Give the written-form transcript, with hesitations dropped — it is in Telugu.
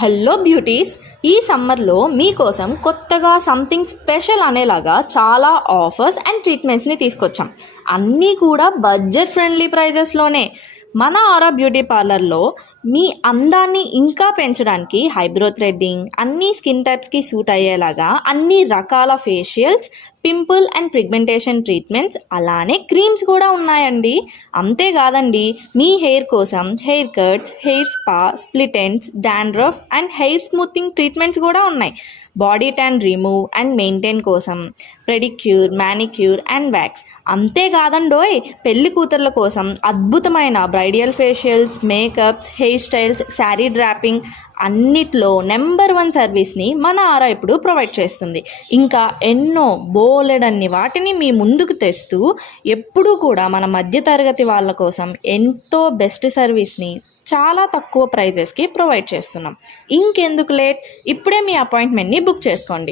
హలో బ్యూటీస్, ఈ సమ్మర్లో మీకోసం కొత్తగా సంథింగ్ స్పెషల్ అనేలాగా చాలా ఆఫర్స్ అండ్ ట్రీట్మెంట్స్ని తీసుకొచ్చాం. అన్నీ కూడా బడ్జెట్ ఫ్రెండ్లీ ప్రైజెస్లోనే. మన ఆరా బ్యూటీ పార్లర్లో మీ అందాన్ని ఇంకా పెంచడానికి హైబ్రో థ్రెడ్డింగ్, అన్ని స్కిన్ టైప్స్కి సూట్ అయ్యేలాగా అన్ని రకాల facials, pimple and pigmentation treatments, అలానే క్రీమ్స్ కూడా ఉన్నాయండి. అంతేకాదండి, మీ హెయిర్ కోసం hair cuts, hair spa, split ends, dandruff and hair smoothing treatments కూడా ఉన్నాయి. Body tan remove and maintain కోసం పెడిక్యూర్, మ్యానిక్యూర్ అండ్ వ్యాక్స్. అంతేకాదండోయ్, పెళ్లి కూతుర్ల కోసం అద్భుతమైన bridal facials, makeups, hair styles, sari dropping అన్నిట్లో నెంబర్ 1 సర్వీస్ని మన ఆరా ఇప్పుడు ప్రొవైడ్ చేస్తుంది. ఇంకా ఎన్నో బోలెడన్ని వాటిని మీ ముందుకు తెస్తూ ఎప్పుడూ కూడా మన మధ్యతరగతి వాళ్ళ కోసం ఎంతో బెస్ట్ సర్వీస్ని చాలా తక్కువ ప్రైజెస్కి ప్రొవైడ్ చేస్తున్నాం. ఇంకెందుకు లేట్, ఇప్పుడే మీ అపాయింట్మెంట్ని బుక్ చేసుకోండి.